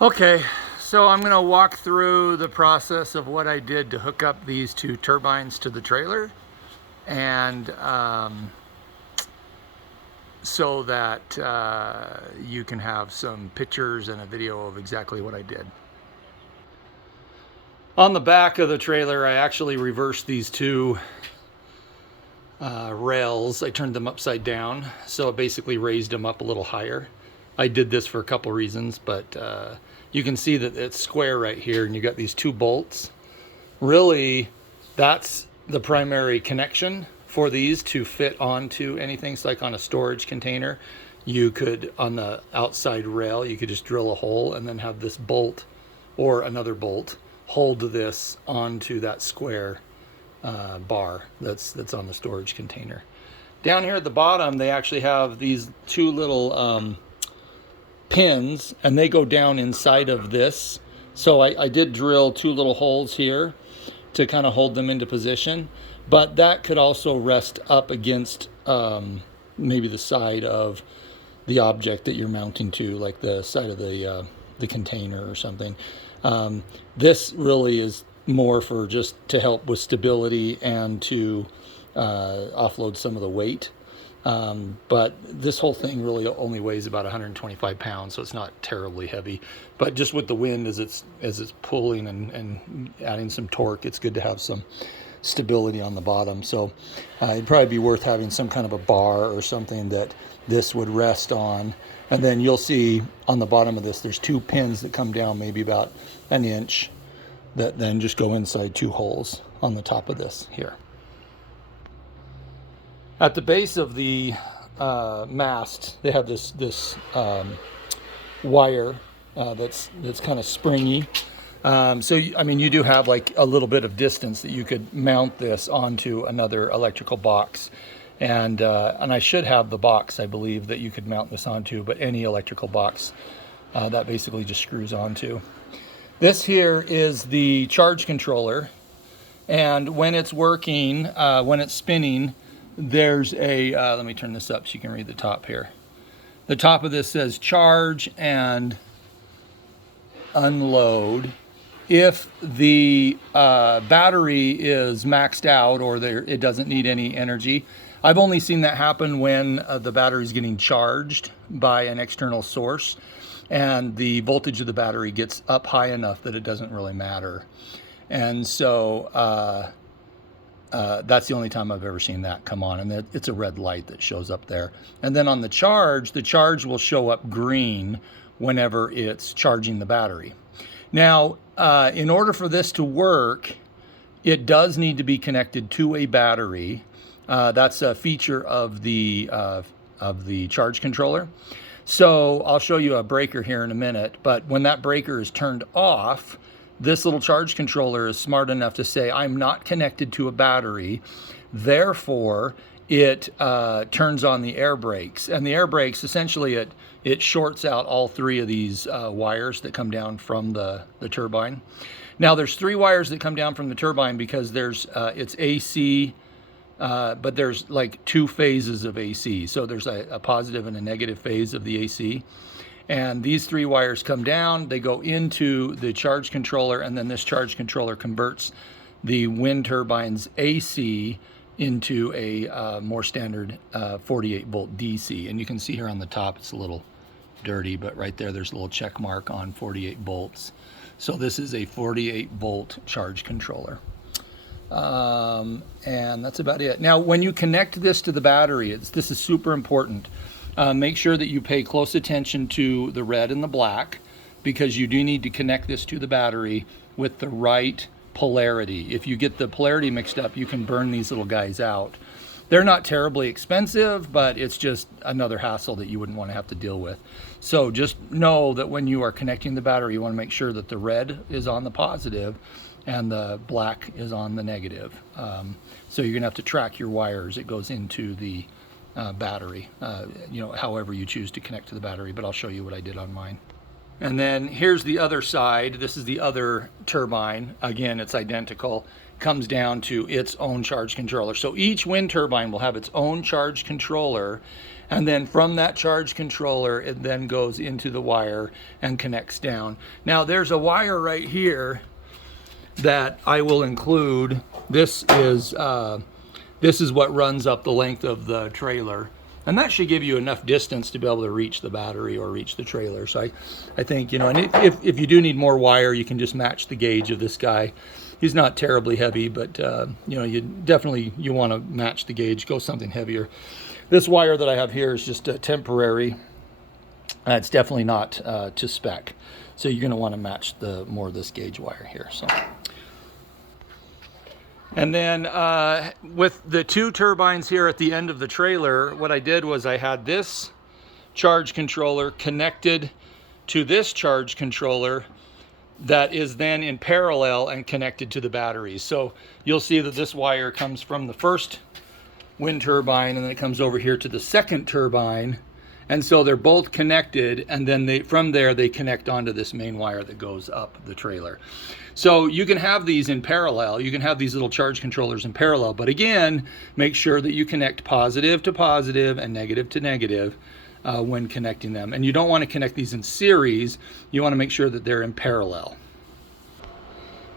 Okay, so I'm going to walk through the process of what I did to hook up these two turbines to the trailer, and so that you can have some pictures and a video of exactly what I did. On the back of the trailer, I actually reversed these two rails. I turned them upside down, so it basically raised them up a little higher. I did this for a couple reasons, but you can see that it's square right here, and you got these two bolts. Really, that's the primary connection for these to fit onto anything. So like on a storage container, you could, on the outside rail, you could just drill a hole and then have this bolt or another bolt hold this onto that square bar that's on the storage container. Down here at the bottom, they actually have these two little pins, and they go down inside of this. So I did drill two little holes here to kind of hold them into position, but that could also rest up against maybe the side of the object that you're mounting to, like the side of the container or something. This really is more for just to help with stability and to offload some of the weight. But this whole thing really only weighs about 125 pounds, so it's not terribly heavy. But just with the wind as it's pulling and adding some torque, it's good to have some stability on the bottom. So it'd probably be worth having some kind of a bar or something that this would rest on. And then you'll see on the bottom of this, there's two pins that come down maybe about an inch that then just go inside two holes on the top of this here. At the base of the mast, they have this wire that's kind of springy. So I mean, you do have like a little bit of distance that you could mount this onto another electrical box, and I should have the box, I believe, that you could mount this onto, but any electrical box that basically just screws onto. This here is the charge controller, and when it's working, when it's spinning, there's a, let me turn this up so you can read the top here. The top of this says charge and unload. If the battery is maxed out or it doesn't need any energy, I've only seen that happen when the battery is getting charged by an external source and the voltage of the battery gets up high enough that it doesn't really matter. And so that's the only time I've ever seen that come on, and it's a red light that shows up there. And then on the charge will show up green whenever it's charging the battery. Now, in order for this to work, it does need to be connected to a battery. That's a feature of the charge controller. So I'll show you a breaker here in a minute, but when that breaker is turned off, this little charge controller is smart enough to say, I'm not connected to a battery, therefore it turns on the air brakes. And the air brakes, essentially it shorts out all three of these wires that come down from the turbine. Now there's three wires that come down from the turbine because there's it's AC, but there's like two phases of AC. So there's a positive and a negative phase of the AC. And these three wires come down, they go into the charge controller, and then this charge controller converts the wind turbine's AC into a more standard 48 volt DC. And you can see here on the top, it's a little dirty, but right there's a little check mark on 48 volts. So this is a 48 volt charge controller. And that's about it. Now, when you connect this to the battery, this is super important. Make sure that you pay close attention to the red and the black, because you do need to connect this to the battery with the right polarity. If you get the polarity mixed up, you can burn these little guys out. They're not terribly expensive, but it's just another hassle that you wouldn't want to have to deal with. So just know that when you are connecting the battery, you want to make sure that the red is on the positive and the black is on the negative. So you're gonna have to track your wires. It goes into the battery, however you choose to connect to the battery, but I'll show you what I did on mine. And then here's the other side. This is the other turbine. Again, it's identical. Comes down to its own charge controller. So each wind turbine will have its own charge controller, And then from that charge controller, it then goes into the wire and connects down. Now there's a wire right here that I will include. This is what runs up the length of the trailer. And that should give you enough distance to be able to reach the battery or reach the trailer. So I think, you know, and if you do need more wire, you can just match the gauge of this guy. He's not terribly heavy, but you know, you want to match the gauge, go something heavier. This wire that I have here is just temporary. It's definitely not to spec. So you're going to want to match more of this gauge wire here. So. And then with the 2 turbines here at the end of the trailer, what I did was I had this charge controller connected to this charge controller that is then in parallel and connected to the batteries. So you'll see that this wire comes from the first wind turbine and then it comes over here to the second turbine. And so they're both connected, and then from there they connect onto this main wire that goes up the trailer. So you can have these in parallel. You can have these little charge controllers in parallel, but again, make sure that you connect positive to positive and negative to negative when connecting them. And you don't want to connect these in series. You want to make sure that they're in parallel.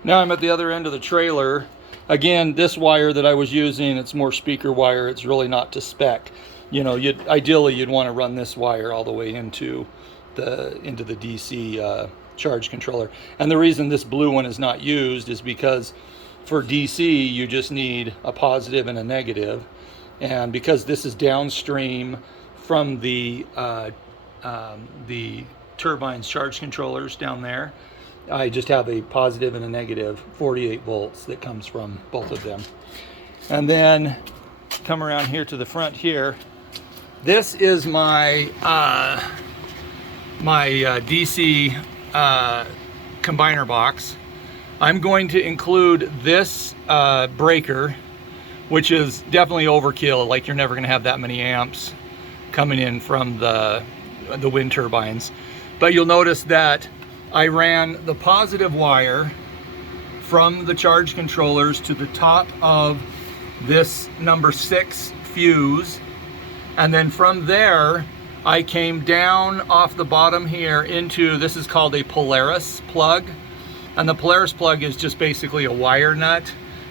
Now I'm at the other end of the trailer. Again, this wire that I was using, it's more speaker wire. It's really not to spec. You know, ideally you'd want to run this wire all the way into the DC charge controller. And the reason this blue one is not used is because for DC you just need a positive and a negative, and because this is downstream from the turbines charge controllers down there, I just have a positive and a negative 48 volts that comes from both of them. And then come around here to the front here. This is my DC combiner box. I'm going to include this breaker, which is definitely overkill. Like, you're never going to have that many amps coming in from the wind turbines. But you'll notice that I ran the positive wire from the charge controllers to the top of this number 6 fuse, and then from there I came down off the bottom here into, this is called a Polaris plug, and the Polaris plug is just basically a wire nut.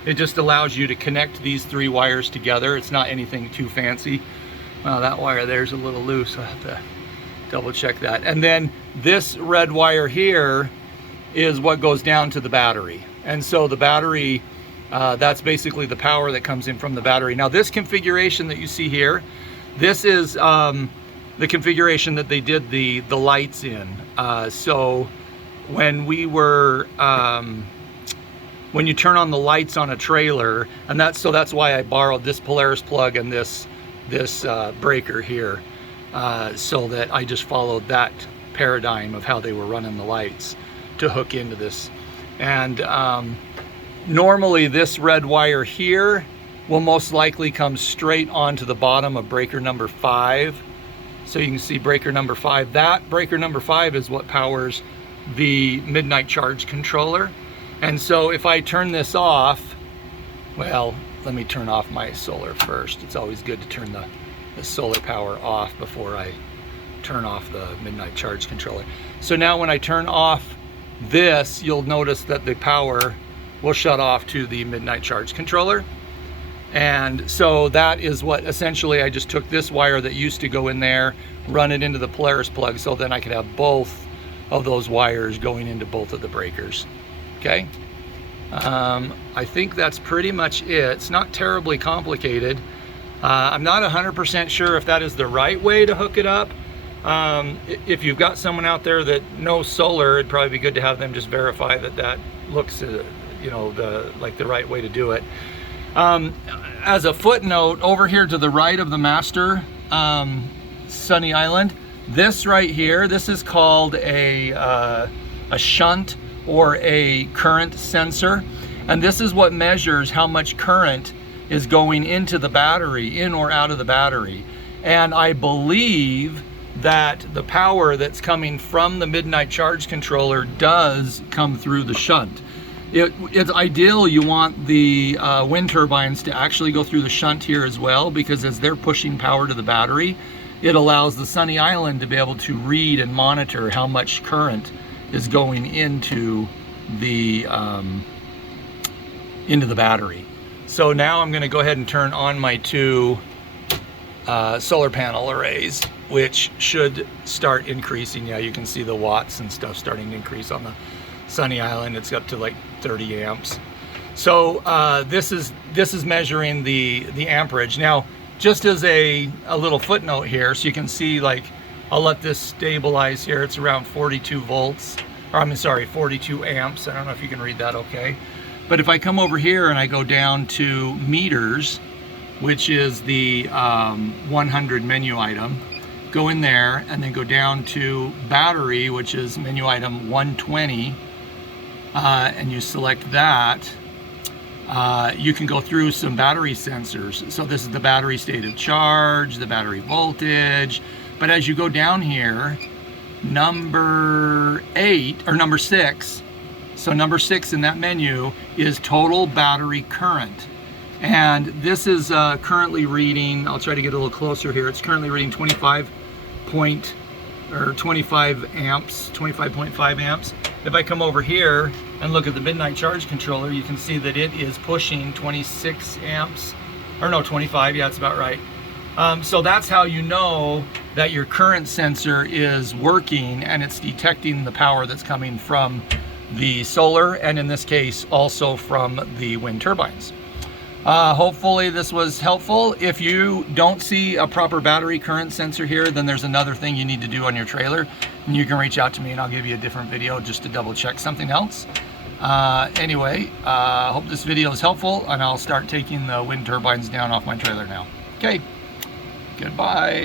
It just allows you to connect these 3 wires together. It's not anything too fancy. Well, that wire there's a little loose. I have to double check that. And then this red wire here is what goes down to the battery. And so the battery, that's basically the power that comes in from the battery. Now this configuration that you see here, this is the configuration that they did the lights in. So when we were, when you turn on the lights on a trailer, and that's why I borrowed this Polaris plug and this breaker here, so that I just followed that paradigm of how they were running the lights to hook into this. And normally this red wire here will most likely come straight onto the bottom of breaker number 5. So you can see breaker number 5. That breaker number 5 is what powers the midnight charge controller. And so if I turn this off, well, let me turn off my solar first. It's always good to turn the solar power off before I turn off the midnight charge controller. So now when I turn off this, you'll notice that the power will shut off to the midnight charge controller. And so that is what essentially I just took this wire that used to go in there, run it into the Polaris plug, so then I could have both of those wires going into both of the breakers. Okay, I think that's pretty much it. It's not terribly complicated. I'm not 100% sure if that is the right way to hook it up. If you've got someone out there that knows solar, it'd probably be good to have them just verify that that looks, you know, the right way to do it. As a footnote, over here to the right of the master Sunny Island, this right here, this is called a shunt or a current sensor, and this is what measures how much current is going into the battery, in or out of the battery. And I believe that the power that's coming from the midnight charge controller does come through the shunt. It's ideal, you want the wind turbines to actually go through the shunt here as well, because as they're pushing power to the battery, it allows the Sunny Island to be able to read and monitor how much current is going into the battery. So now I'm going to go ahead and turn on my two solar panel arrays, which should start increasing. Yeah, you can see the watts and stuff starting to increase on the Sunny Island. It's up to like 30 amps. So this is measuring the amperage. Now, just as a little footnote here, so you can see, like, I'll let this stabilize here. It's around 42 volts, or I'm sorry, 42 amps. I don't know if you can read that okay. But if I come over here and I go down to meters, which is the 100 menu item, go in there and then go down to battery, which is menu item 120, and you select that. You can go through some battery sensors. So this is the battery state of charge, the battery voltage. But as you go down here, number 6, so number 6 in that menu is total battery current. And this is currently reading, I'll try to get a little closer here, it's currently reading 25 amps, 25.5 amps. If I come over here and look at the midnight charge controller, you can see that it is pushing 26 amps, or no, 25, yeah, it's about right. So that's how you know that your current sensor is working and it's detecting the power that's coming from the solar, and in this case also from the wind turbines. Hopefully this was helpful. If you don't see a proper battery current sensor here, then there's another thing you need to do on your trailer, and you can reach out to me and I'll give you a different video just to double check something else. Anyway, hope this video is helpful, and I'll start taking the wind turbines down off my trailer now. Okay, goodbye.